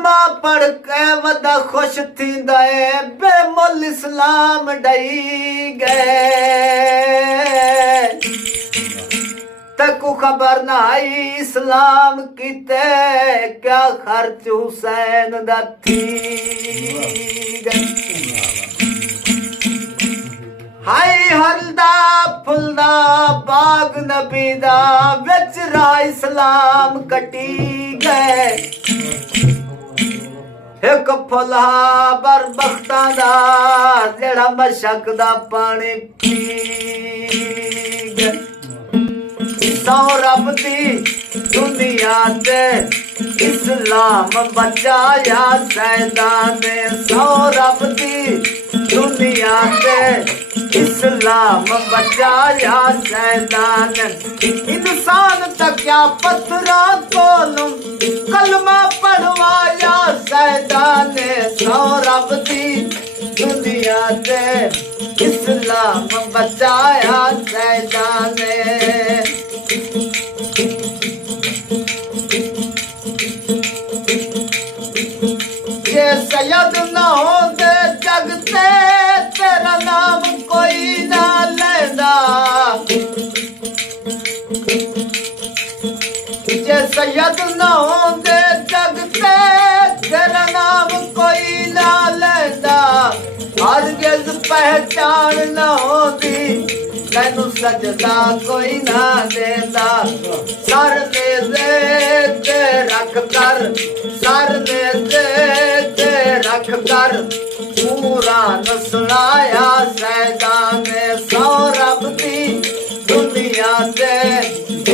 कलमा पढ़ के वदा खुश थी दे बेमुल इस्लाम डई गए तकु खबर ना आई इस्लाम किते क्या खर्च हुसैन दा थी गए हाय हलदा फुलदा बाग नबी दा विच रा इस्लाम कटी गए एक फुला बर बख्तां दा जेड़ा मशक दा पानी पी गए सौ रब दी दुनिया ते इस्लाम बचाया सैदा ने सौ रब दी दुनिया ते इस्लाम बचाया सैदान इंसान तक क्या पत्थरा कोलू कलमा पढ़वाया सैदान सौ रब दी दुनिया ते इस्लाम बचाया सैदान ये सैयद ना होंदे जगते तेरा नाम कोई ना लेंदा जे सैयद ना होंदे जगते तेरा नाम कोई ना लेंदा हरगिज़ पहचान ना होंदी मैनू सजदा कोई ना देंदा सर ते रख कर सर ते रख कर पूरा न सुनाया सैदा ने सौ रब दी दुनिया से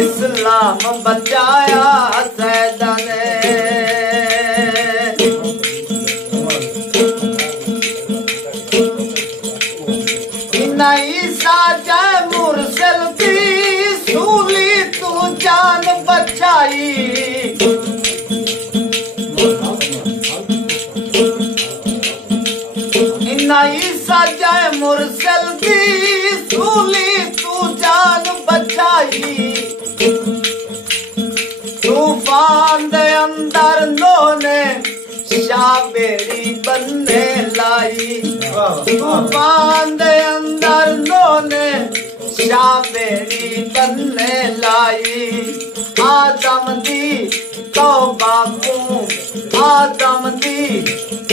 इस्लाम बचाया सैदा ने नहीं साजा मुरसल दी सूली तू जान बचाई नहीं सजाए मुरसल दी सूली तू जान बचाई तूफान दे अंदर लोने शाबेरी बनने लाई तूफान दे अंदर लोने शाबेरी बनने लाई आदम दी तौबा को आदम दी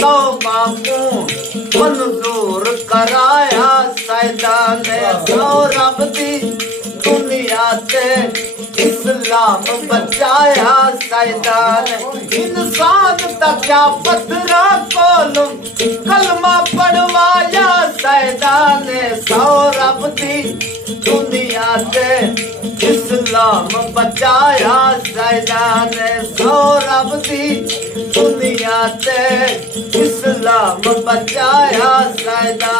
तौबा को मंजूर कराया सैदा ने सौ रब दी दुनिया से इस्लाम बचाया सैदा ने इंसान तक क्या पत्थरा कोलू कलमा पढ़वाया सैदा ने सौ रब दी दुनिया से इस्लाम बचाया सैदा ने सौ रब दी दुनिया से इस्लाम बचाया सैदा